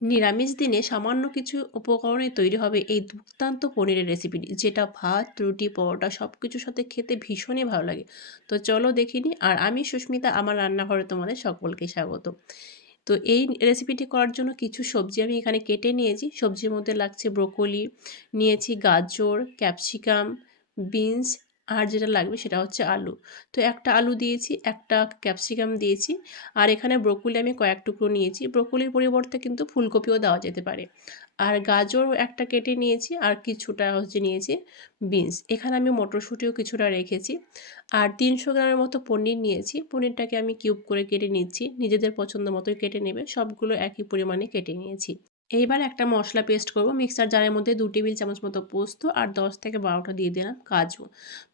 নিরামিষ দিনে সামান্য কিছু উপকরণে তৈরি হবে এই দুর্দান্ত পনিরের রেসিপিটি যেটা ভাত, রুটি, পরোটা সব কিছুর সাথে খেতে ভীষণই ভালো লাগে। তো চলো দেখিনি আর আমি সুস্মিতা, আমার রান্নাঘরে তোমাদের সকলকে স্বাগত। তো এই রেসিপিটি করার জন্য কিছু সবজি আমি এখানে কেটে নিয়েছি। সবজির মধ্যে লাগছে ব্রোকলি নিয়েছি গাজর ক্যাপসিকাম বিনস আর যেটা লাগবে সেটা হচ্ছে আলু। তো একটা আলু দিয়েছি, একটা ক্যাপসিকাম দিয়েছি আর এখানে ব্রোকলি আমি কয়েক টুকরো নিয়েছি। ব্রোকলির পরিবর্তে কিন্তু ফুলকপিও দেওয়া যেতে পারে। আর গাজর একটা কেটে নিয়েছি আর কিছুটা হচ্ছে নিয়েছি বিনস। এখানে আমি মটরশুঁটিও কিছুটা রেখেছি আর তিনশো গ্রামের মতো পনির নিয়েছি। পনিরটাকে আমি কিউব করে কেটে নিচ্ছি। নিজেদের পছন্দ মতোই কেটে নেবে। সবগুলো একই পরিমাণে কেটে নিয়েছি। এইবার একটা মশলা পেস্ট করব। মিক্সার জারের মধ্যে দু টেবিল চামচ মতো পোস্ত আর দশ থেকে বারোটা দিয়ে দিলাম কাজু।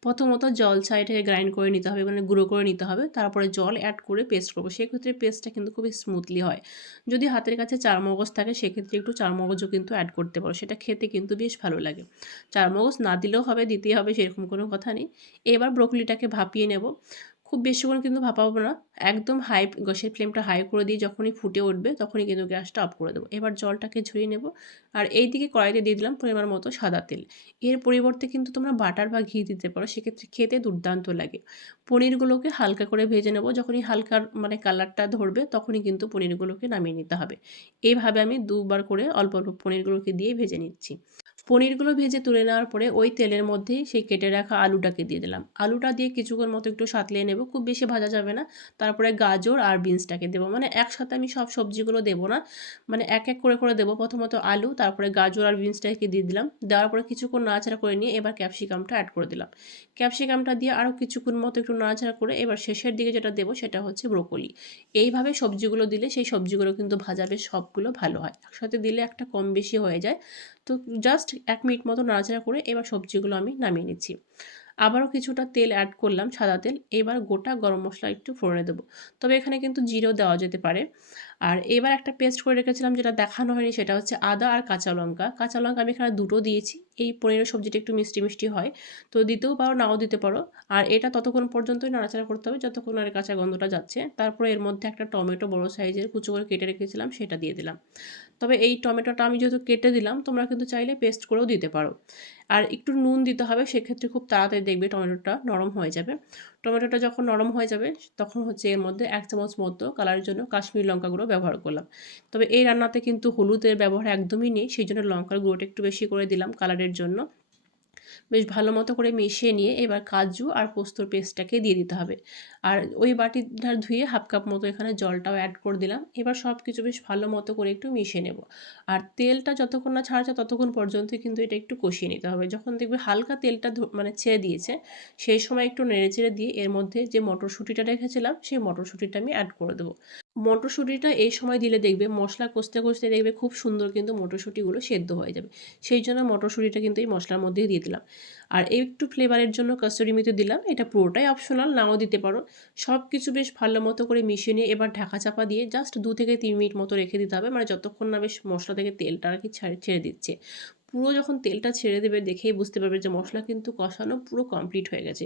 প্রথমত জল সাইডে গ্রাইন্ড করে নিতে হবে মানে গুঁড়ো করে নিতে হবে। তারপরে জল অ্যাড করে পেস্ট করব। সেক্ষেত্রে পেস্টটা কিন্তু খুবই স্মুথলি হয়। যদি হাতের কাছে চার মগজ থাকে, সেক্ষেত্রে একটু চার মগজও কিন্তু অ্যাড করতে পারো। সেটা খেতে কিন্তু বেশ ভালো লাগে। চার মগজ না দিলেও হবে, দিতেই হবে, সেরকম কোনো কথা নেই। এবার ব্রোকলিটাকে ভাপিয়ে নেব। খুব বেশিক্ষণ কিন্তু ভাপাবো না। একদম হাই গ্যাসের ফ্লেমটা হাই করে দিয়ে যখনই ফুটে উঠবে, তখনই কিন্তু গ্যাসটা অফ করে দেবো। এবার জলটাকে ঝরিয়ে নেব। আর এই দিকে কড়াইতে দিয়ে দিলাম পরিমাণ মতো সাদা তেল। এর পরিবর্তে কিন্তু তোমরা বাটার বা ঘি দিতে পারো, সেক্ষেত্রে খেতে দুর্দান্ত লাগে। পনিরগুলোকে হালকা করে ভেজে নেব। যখনই হালকার মানে কালারটা ধরবে, তখনই কিন্তু পনিরগুলোকে নামিয়ে নিতে হবে। এইভাবে আমি দুবার করে অল্প অল্প পনিরগুলোকে দিয়ে ভেজে নিচ্ছি। পনিরগুলো ভেজে তুলে নেওয়ার পরে ওই তেলের মধ্যেই সেই কেটে রাখা আলুটাকে দিয়ে দিলাম। আলুটা দিয়ে কিছুক্ষণ মতো একটু সাতলিয়ে নেব, খুব বেশি ভাজা যাবে না। তারপরে গাজর আর বিনসটাকে দেবো। মানে একসাথে আমি সব সবজিগুলো দেবো না মানে এক এক করে করে দেবো। প্রথমত আলু, তারপরে গাজর আর বিনসটাকে দিয়ে দিলাম। দেওয়ার পরে কিছুক্ষণ নাড়াচাড়া করে নিয়ে এবার ক্যাপসিকামটা অ্যাড করে দিলাম। ক্যাপসিকামটা দিয়ে আরও কিছুক্ষণ মতো একটু নাড়াচাড়া করে এবার শেষের দিকে যেটা দেবো সেটা হচ্ছে ব্রোকলি। এইভাবে সবজিগুলো দিলে সেই সবজিগুলো কিন্তু ভাজা বেশ সবগুলো ভালো হয়। একসাথে দিলে একটা কম বেশি হয়ে যায়। তো জাস্ট এক মিনিট মতো নাড়াচাড়া করে এবার সবজিগুলো আমি নামিয়ে নিচ্ছি। আবারও কিছুটা তেল অ্যাড করলাম সাদা তেল। এবার গোটা গরম মশলা একটু ফোড়নে দেবো। তবে এখানে কিন্তু জিরো দেওয়া যেতে পারে। আর এবার একটা পেস্ট করে রেখেছিলাম যেটা দেখানো হয়নি সেটা হচ্ছে আদা আর কাঁচা লঙ্কা। কাঁচা লঙ্কা আমি এখানে দুটো দিয়েছি। এই পনিরের সবজিটা একটু মিষ্টি মিষ্টি হয়। তো দিতেও পারো, নাও দিতে পারো। আর এটা ততক্ষণ পর্যন্তই নাড়াচাড়া করতে হবে যতক্ষণ আর কাঁচা গন্ধটা যাচ্ছে। তারপরে এর মধ্যে একটা টমেটো বড় সাইজের কুচো করে কেটে রেখেছিলাম, সেটা দিয়ে দিলাম। তবে এই টমেটোটা আমি যেহেতু কেটে দিলাম, তোমরা কিন্তু চাইলে পেস্ট করেও দিতে পারো। আর একটু নুন দিতে হবে, সেক্ষেত্রে খুব তাড়াতাড়ি দেখবে টমেটোটা নরম হয়ে যাবে। টমেটোটা যখন নরম হয়ে যাবে, তখন হচ্ছে এর মধ্যে এক চামচ মতো কালারের জন্য কাশ্মীর লঙ্কা গুঁড়ো ব্যবহার করলাম। তবে এই রান্নাতে কিন্তু হলুদের ব্যবহার একদমই নেই সেই জন্য লঙ্কার গুঁড়োটা একটু বেশি করে দিলাম, কালারের জন্য। বেশ ভালো মতো করে মিশিয়ে নিয়ে এবার কাজু আর পোস্তর পেস্টটাকে দিয়ে দিতে হবে। আর ওই বাটিটা ধুয়ে হাফ কাপ মতো এখানে জলটাও অ্যাড করে দিলাম। এবার সব কিছু বেশ ভালো মতো করে একটু মিশিয়ে নেব। আর তেলটা যতক্ষণ না ছাড়ছে ততক্ষণ পর্যন্ত কিন্তু এটা একটু কষিয়ে নিতে হবে। যখন দেখবে হালকা তেলটা মানে ছেড়ে দিয়েছে, সেই সময় একটু নেড়ে চেড়ে দিয়ে এর মধ্যে যে মটরশুঁটিটা রেখেছিলাম, সেই মটরশুঁটিটা আমি অ্যাড করে দেবো। মটরশুঁটিটা এই সময় দিলে দেখবে, মশলা কষতে কষতে দেখবে খুব সুন্দর কিন্তু মটরশুঁটিগুলো সেদ্ধ হয়ে যাবে। সেই জন্য মটরশুঁটিটা কিন্তু এই মশলার মধ্যে দিয়ে দিলাম। আর একটু ফ্লেভারের জন্য কাস্তুরি মেথি দিলাম, এটা পুরোটাই অপশনাল নাও দিতে পারো। সব কিছু বেশ ভালো মতো করে মিশিয়ে নিয়ে এবার ঢাকা চাপা দিয়ে জাস্ট দু থেকে তিন মিনিট মতো রেখে দিতে হবে। মানে যতক্ষণ না বেশ মশলা থেকে তেলটা আর কি ছেড়ে দিচ্ছে। পুরো যখন তেলটা ছেড়ে দেবে দেখেই বুঝতে পারবে যে মশলা কিন্তু কষানো পুরো কমপ্লিট হয়ে গেছে।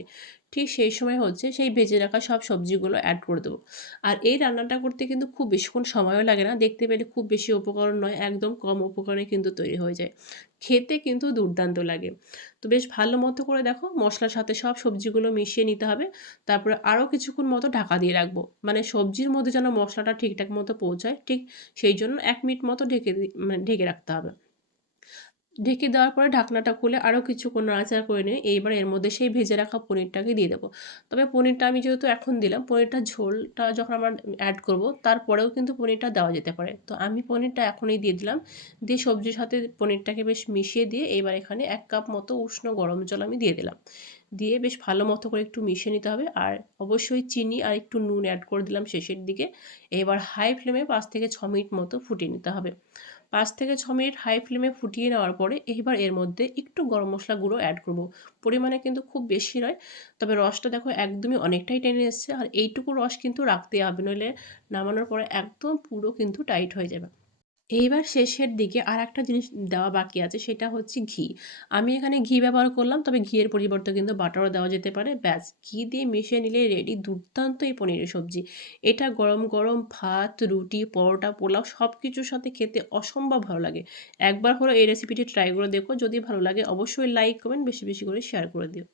ঠিক সেই সময় হচ্ছে সেই ভেজে রাখা সব সবজিগুলো অ্যাড করে দেবো। আর এই রান্নাটা করতে কিন্তু খুব বেশিক্ষণ সময়ও লাগে না। দেখতে পেলে খুব বেশি উপকরণ নয়, একদম কম উপকরণে কিন্তু তৈরি হয়ে যায়। খেতে কিন্তু দুর্দান্ত লাগে। তো বেশ ভালো মতো করে দেখো মশলার সাথে সব সবজিগুলো মিশিয়ে নিতে হবে। তারপরে আরও কিছুক্ষণ মতো ঢাকা দিয়ে রাখব। মানে সবজির মধ্যে যেন মশলাটা ঠিকঠাক মতো পৌঁছায়, ঠিক সেই জন্য এক মিনিট মতো ঢেকে মানে ঢেকে রাখতে হবে। ঢেকে দেওয়ার পরে ঢাকনাটা খুলে আরও কিছুক্ষণ নাড়াচাড়া করে নিয়ে এইবার এর মধ্যে সেই ভেজে রাখা পনিরটাকে দিয়ে দেবো। তবে পনিরটা আমি যেহেতু এখন দিলাম, পনিরটা ঝোলটা যখন আমার অ্যাড করব, তারপরেও কিন্তু পনিরটা দেওয়া যেতে পারে। তো আমি পনিরটা এখনই দিয়ে দিলাম। দিয়ে সবজির সাথে পনিরটাকে বেশ মিশিয়ে দিয়ে এইবার এখানে এক কাপ মতো উষ্ণ গরম জল আমি দিয়ে দিলাম। দিয়ে বেশ ভালো মতো করে একটু মিশিয়ে নিতে হবে। আর অবশ্যই চিনি আর একটু নুন অ্যাড করে দিলাম শেষের দিকে। এবার হাই ফ্লেমে পাঁচ থেকে ছ মিনিট মতো ফুটিয়ে নিতে হবে। পাঁচ থেকে ছ মিনিট হাই ফ্লেমে ফুটিয়ে নেওয়ার পরে এইবার এর মধ্যে একটু গরম মশলা গুঁড়ো অ্যাড করব। পরিমাণে কিন্তু খুব বেশি নয়, তবে রসটা দেখো একদমই অনেকটাই টেনে এসছে। আর এইটুকু রস কিন্তু রাখতে হবে, নইলে নামানোর পরে একদম পুরো কিন্তু টাইট হয়ে যাবে। এইবার শেষের দিকে আর একটা জিনিস দেওয়া বাকি আছে, সেটা হচ্ছে ঘি। আমি এখানে ঘি ব্যবহার করলাম, তবে ঘিয়ের পরিবর্তে কিন্তু বাটারও দেওয়া যেতে পারে। ব্যাস, ঘি দিয়ে মিশিয়ে নিলে রেডি দুর্দান্ত এই পনিরের সবজি। এটা গরম গরম ভাত, রুটি, পরোটা, পোলাও সব কিছুর সাথে খেতে অসম্ভব ভালো লাগে। একবার হলো এই রেসিপিটি ট্রাই করে দেখো। যদি ভালো লাগে অবশ্যই লাইক কমেন্ট বেশি বেশি করে শেয়ার করে দিও।